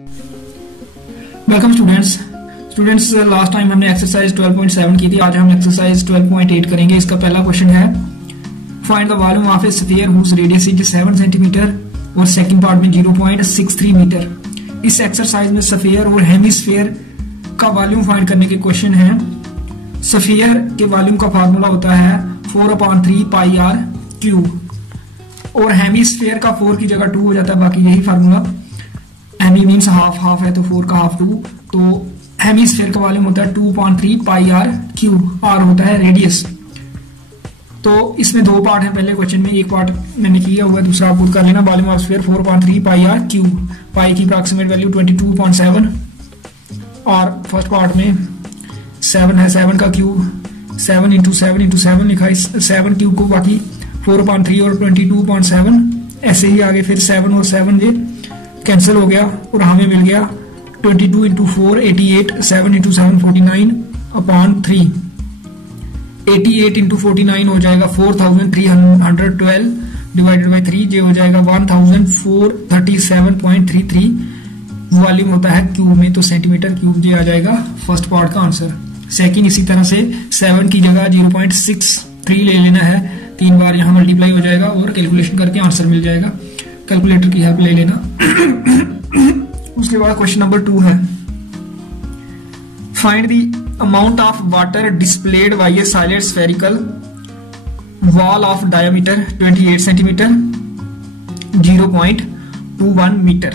Welcome students last time हमने exercise 12.7 की थी। आज हम एक्सरसाइज 12.8 करेंगे। इसका पहला क्वेश्चन है find the volume of a sphere whose radius is 7 centimetre और सेकंड पार्ट में 0.63 मीटर। इस एक्सरसाइज में स्फीयर और हेमिस्फीयर का वॉल्यूम फाइंड करने के क्वेश्चन है। स्फीयर के वॉल्यूम का फार्मूला होता है 4/3 पाई आर क्यूब और हेमिस्फीयर का 4 की जगह 2 हो जाता है, बाकी यही फार्मूला। हेमी मीन्स हाफ है तो 4 का हाफ 2, तो हेमिस्फीयर का वॉल्यूम होता है 2/3 पाई आर क्यूब। आर होता है रेडियस। तो इसमें दो पार्ट है पहले क्वेश्चन में, एक पार्ट मैंने किया हुआ है, दूसरा आप खुद कर लेना। Volume of sphere 4/3 pi are cube, pi की अप्रॉक्सीमेट वैल्यू 22.7 और फर्स्ट पार्ट में 7 है, 7 का क्यूब 7 इंटू 7 लिखा है 7 क्यूब को, बाकी 4/3 और 22.7 ऐसे ही आगे फिर 7 और 7 ये कैंसिल हो गया और हमें मिल गया 22 इंटू 4 88, 7 इंटू 7 49/3, 88 इंटू 49 हो जाएगा 4312 डिवाइडेड बाई 3, ये हो जाएगा 1437.33 वॉल्यूम होता है क्यूब में, तो सेंटीमीटर क्यूब ये आ जाएगा फर्स्ट पार्ट का आंसर। सेकंड इसी तरह से 7 की जगह 0.63 ले लेना है, 3 बार यहाँ मल्टीप्लाई हो जाएगा और कैलकुलेशन करके आंसर मिल जाएगा। कैलकुलेटर की हेल्प ले लेना। उसके बाद क्वेश्चन नंबर 2 है find the amount of water displaced by a solid spherical ball of diameter 28 centimetre 0.21 metre.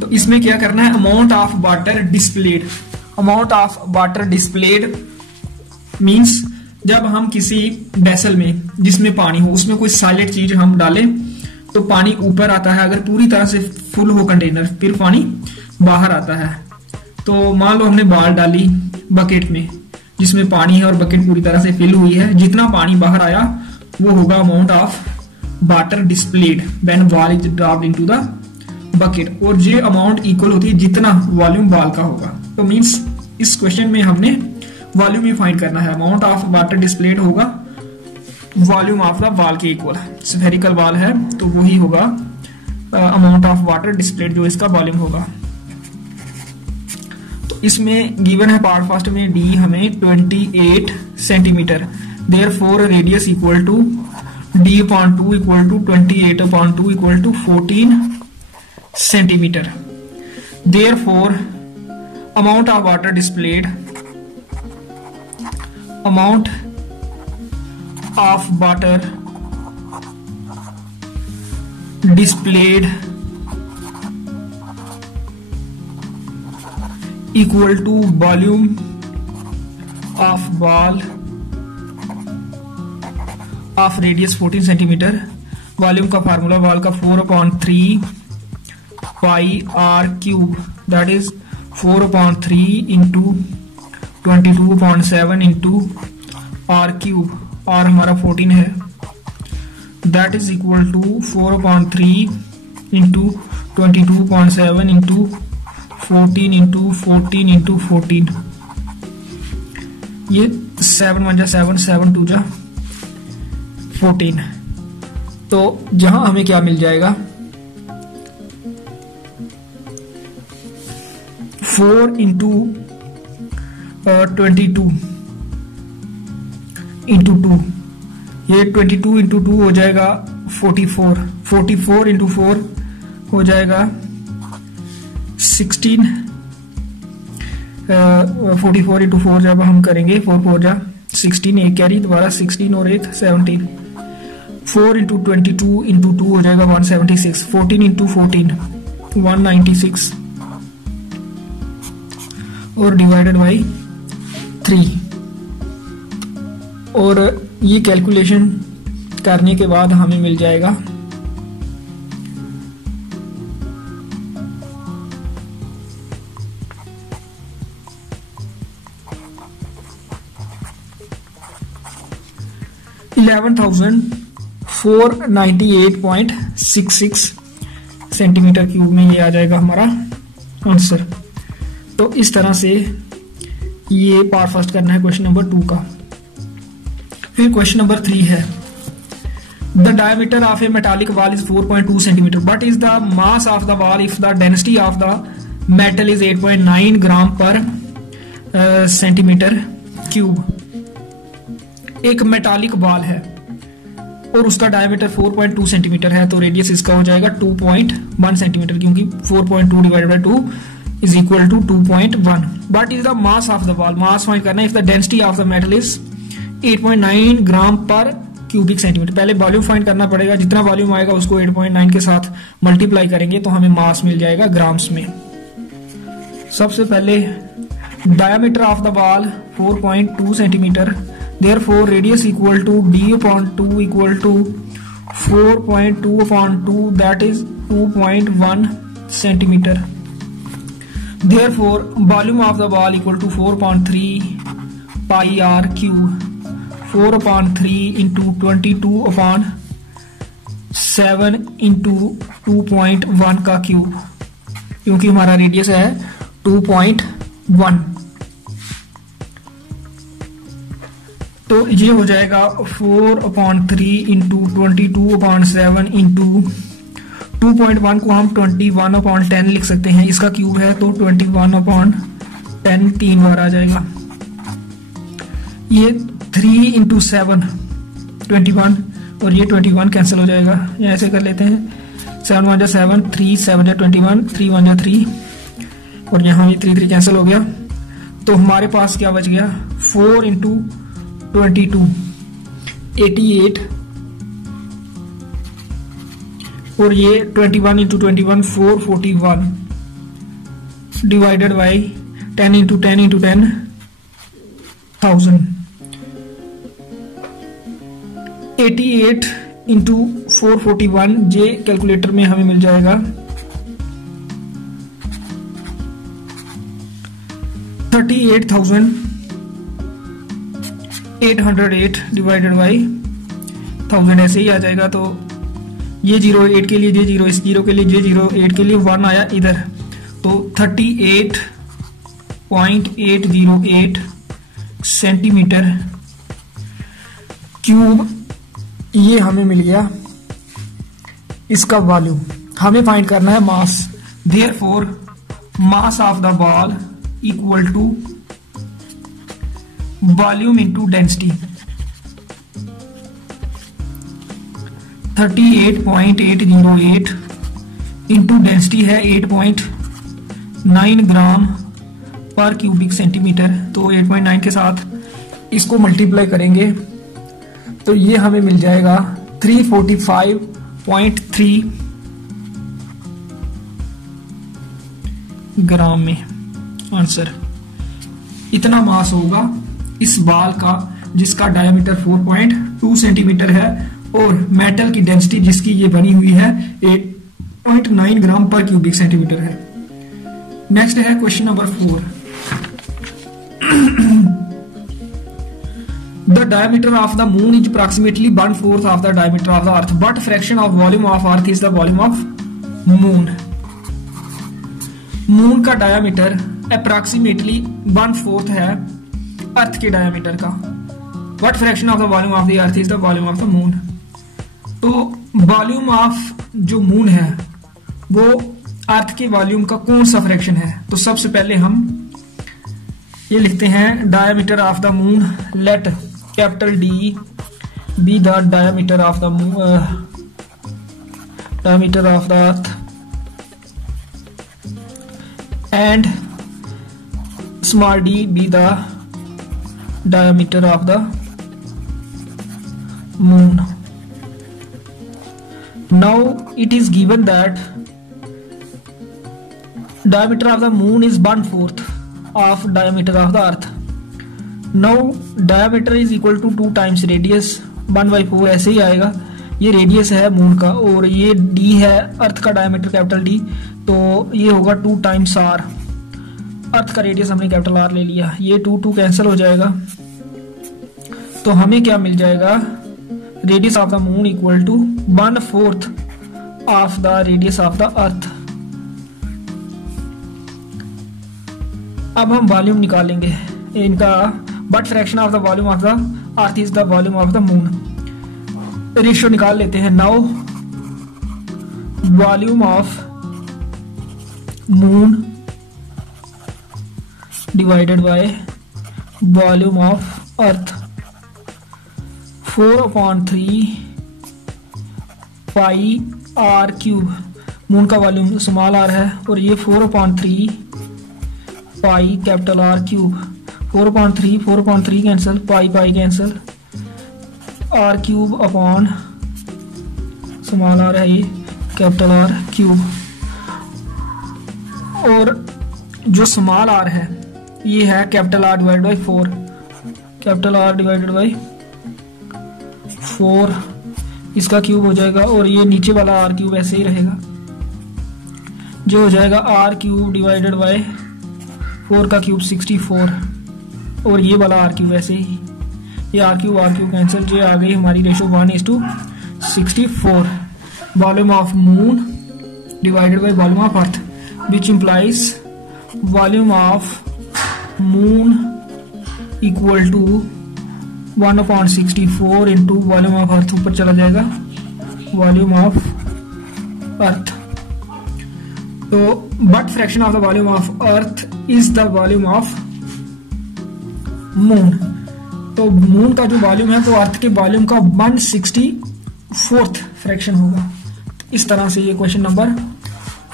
तो इसमें क्या करना है, amount of water displaced. Amount of water displaced means जब हम किसी वेसल में जिसमें पानी हो उसमें कोई सॉलिड चीज हम डालें तो पानी ऊपर आता है। अगर पूरी तरह से फुल हो कंटेनर फिर पानी बाहर आता है। तो मान लो हमने बाल डाली बकेट में जिसमें पानी है और बकेट पूरी तरह से फिल हुई है, जितना पानी बाहर आया वो होगा amount of water displayed when ball is dropped into the bucket, और ये अमाउंट इक्वल होती है जितना वॉल्यूम बॉल का होगा। तो मींस इस क्वेश्चन में हमने वॉल्यूम ही फाइंड करना है। अमाउंट ऑफ वाटर डिस्प्लेड होगा वॉल्यूम ऑफ द बॉल के इक्वल। स्फेरिकल बॉल है तो वही होगा अमाउंट ऑफ वाटर डिस्प्लेड जो इसका वॉल्यूम होगा। तो इसमें गिवन है पार्ट फर्स्ट में डी हमें 28 centimetre, therefore radius equal to d/2 equal to 28/2 equal to 14 centimetre. Therefore amount of water displaced, amount of water displayed equal to volume of ball of radius 14 centimetre. Volume का formula ball का 4/3 pi are cube, that is 4/3 into 22.7 into R cube, और हमारा 14 है, that is equal to 4/3 into 22.7 into 14 into 14 into 14, ये 7 1 7 7 2 14। तो जहां हमें क्या मिल जाएगा 4 इंटू 22 इंटू 2, ये 22 इंटू 2 हो जाएगा 44, 44 इंटू 4 हो जाएगा 16, 44 इंटू 4 जब हम करेंगे 4 4 जा 16, एक कैरी दोबारा 16 और एक 17, 4 इंटू 22 इंटू 2 हो जाएगा 176, 14 इंटू 14 196 और डिवाइडेड बाई 3। और ये कैलकुलेशन करने के बाद हमें मिल जाएगा 11,498.66 सेंटीमीटर क्यूब में ये आ जाएगा हमारा आंसर। तो इस तरह से ये पार्ट फर्स्ट करना है क्वेश्चन नंबर 2 का। फिर क्वेश्चन नंबर 3 है The diameter of a metallic ball is 4.2 centimeter. What is the mass of the ball if the density of the metal is 8.9 gram per centimeter cube? एक metallic ball है और उसका diameter 4.2 centimetre है, तो radius इसका हो जाएगा 2.1 centimetre, क्योंकि 4.2 divided by 2 is equal to 2.1. What is the mass of the ball? Mass find करना है. If the density of the metal is 8.9 gram per cubic centimetre. पहले वॉल्यूम फाइंड करना पड़ेगा. जितना वॉल्यूम आएगा उसको 8.9 के साथ मल्टीप्लाई करेंगे तो हमें मास मिल जाएगा ग्राम्स में. सबसे पहले diameter of the ball 4.2 centimetre. Therefore radius equal to d upon 2 equal to 4.2 upon 2, that is 2.1 centimeter. Therefore volume of the ball equal to 4.3 pi r cube. 4 upon 3 into 22 upon 7 into 2.1 का cube, क्योंकि हमारा radius है 2.1. तो ये हो जाएगा 4/3 into 22/7 into 2.1 को हम 21/10 लिख सकते हैं. इसका क्यूब है तो 21/10 3 बार आ जाएगा. ये 3 इंटू 7 21 और ये 21 कैंसिल हो जाएगा. या ऐसे कर लेते हैं. 7 1 7, 3 7 21, 3 1 3 और यहाँ भी 3 3 कैंसिल हो गया. तो हमारे पास क्या बच गया? 4 इंटू 22 88 और ये 21 into 21 441 divided by 10 into 10 into 10 1000. 88 into 441 J calculator में हमें मिल जाएगा 38,808 डिवाइडेड बाई 1000 ऐसे ही आ जाएगा. तो ये 08 के लिए, ये 0 इस 0 के लिए, ये 08 के लिए 1 आया इधर, तो 38.808 सेंटीमीटर क्यूब ये हमें मिल गया. इसका वॉल्यूम हमें फाइंड करना है mass. Therefore mass of the ball equal to volume into density. 38.808 into density है 8.9 ग्राम पर क्यूबिक सेंटीमीटर. तो 8.9 के साथ इसको मल्टीप्लाई करेंगे तो ये हमें मिल जाएगा 345.3 ग्राम में. आंसर इतना मास होगा इस बॉल का जिसका डायमीटर 4.2 सेंटीमीटर है और मेटल की डेंसिटी जिसकी ये बनी हुई है 8.9 ग्राम पर क्यूबिक सेंटीमीटर है. नेक्स्ट है question number 4. The diameter of the moon is approximately 1/4 of the diameter of the earth. What fraction of volume of earth is the volume of moon? Moon का diameter approximately 1/4 है अर्थ के diameter का. What fraction of the volume of the earth is the volume of the moon. तो volume of जो moon है वो अर्थ के volume का कौन सा फ्रैक्शन है? तो सबसे पहले हम ये लिखते हैं diameter of the moon. Let capital D be the diameter of the diameter of the earth and small d be the diameter of the moon. Now it is given that diameter of the moon is 1/4 of diameter of the earth. Now diameter is equal to 2 times radius 1/4 ऐसे ही आएगा. ये radius है moon का और ये d है अर्थ का diameter capital D, तो ये होगा 2 टाइम्स r. अर्थ का रेडियस हमने कैपिटल R ले लिया. ये 2 कैंसिल हो जाएगा तो हमें क्या मिल जाएगा? Radius of the moon equal to 1/4 of the radius of the earth. अब हम वॉल्यूम निकालेंगे इनका. What fraction of the volume of the earth is the volume of the moon. Ratio निकाल लेते हैं। Now volume of moon divided by volume of earth 4/3 pi are cube. Moon का volume small r है और ये 4/3 pi capital r cube. 4/3 cancel, pi cancel, are cube upon small r है ये capital r cube. और जो small r है ये है capital R divided by 4, capital R divided by 4 इसका क्यूब हो जाएगा। और ये नीचे वाला आर क्यूब ऐसे ही रहेगा, जो हो जाएगा आर क्यूब डिवाइडेड बाय 4 का क्यूब 64। और ये वाला आर क्यूब ऐसे ही, ये आर क्यूब कैंसिल, जो आ गई हमारी ratio 1:64। Volume of moon divided by volume of earth which implies volume of moon equal to 1/64 into volume of earth, ऊपर चला जाएगा वॉल्यूम ऑफ अर्थ। तो but fraction of the volume of earth is the volume of moon. तो moon का जो volume है वो अर्थ के वॉल्यूम का 1/64 फ्रैक्शन होगा। इस तरह से ये क्वेश्चन नंबर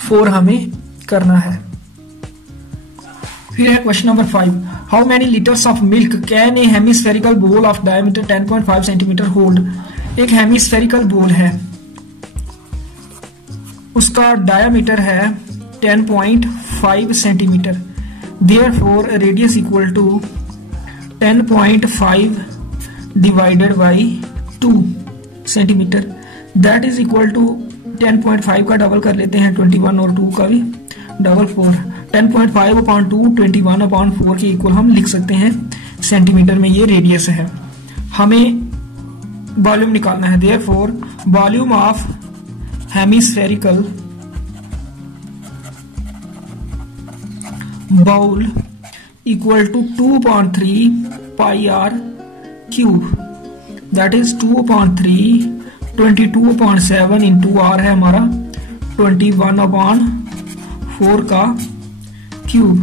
4 हमें करना है। फिर है question number 5, how many litres of milk can a hemispherical bowl of diameter 10.5 centimetre hold. एक हेमिस्फेरिकल बोल है, उसका डायमीटर है 10.5 centimetre, therefore radius equal to 10.5 divided by 2 centimetre, that is equal to 10.5 का डबल कर लेते हैं 21 और 2 का भी डबल 4। 10.5/2 21/4 के इक्वल हम लिख सकते हैं सेंटीमीटर में। ये रेडियस है, हमें वॉल्यूम निकालना है। Therefore volume of hemispherical bowl equal to 2/3 pi are cube, that is 2/3 22/7 into r है हमारा 21/4 का cube,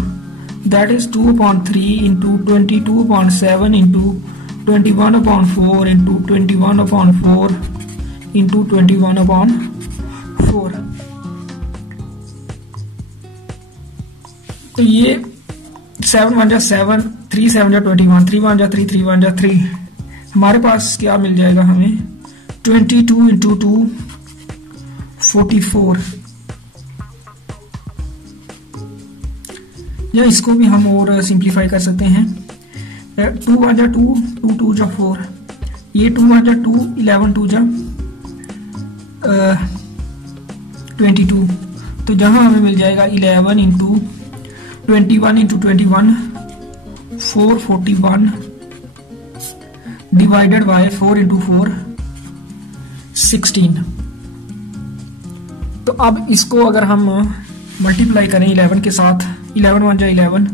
that is 2/3 into 22/7 into 21/4 into 21/4 into 21/4। तो ये 7 1 7, 3 7 21, 3 1 3, 3 1 3। हमारे पास क्या मिल जाएगा हमें 22 इंटू 2 44। या इसको भी हम और सिंप्लीफाई कर सकते हैं। 2 1 2, 2 2 4, ये 2 1 2, 11 2 22। तो जहां हमें मिल जाएगा 11 into 21 into 21 441 divided by 4 into 4 16। तो अब इसको अगर हम मल्टीप्लाई करें 11 के साथ, 11 1 11,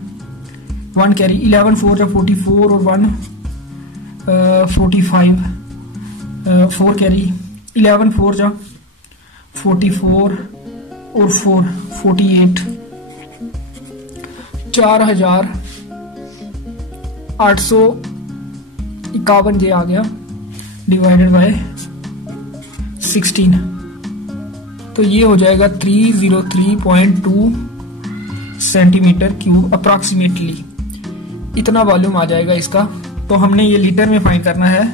1 कैरी, 11 4 44 और 1 45, 4 कैरी, 11 4 44 और 4 48, 4851 ये आ गया डिवाइडेड बाय 16। तो ये हो जाएगा 303.2 सेंटीमीटर क्यूब अप्रॉक्सीमेटली, इतना वॉल्यूम आ जाएगा इसका। तो हमने ये लीटर में फाइंड करना है।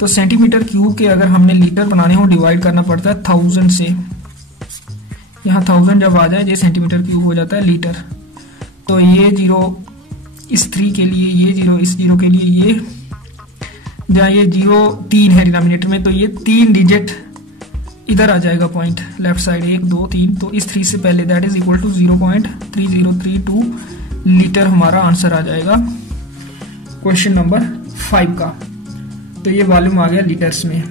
तो सेंटीमीटर क्यूब के अगर हमने लीटर बनाने हो डिवाइड करना पड़ता है 1000 से। यहाँ 1000 जब आ जाए ये सेंटीमीटर क्यूब हो जाता है लीटर। तो ये 0 इस 3 के लिए, ये 0 इस 0 के लिए, ये जहाँ ये 0 3 है डिनोमिनेटर में, तो ये 3 डिजिट इधर आ जाएगा पॉइंट लेफ्ट साइड 1 2 3। तो इस 3 से पहले that is equal to 0.3032 litre हमारा आंसर आ जाएगा क्वेश्चन नंबर 5 का। तो ये वॉल्यूम आ गया लीटर्स में।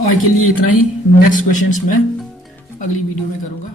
आज के लिए इतना ही, नेक्स्ट क्वेश्चंस मैं अगली वीडियो में करूंगा।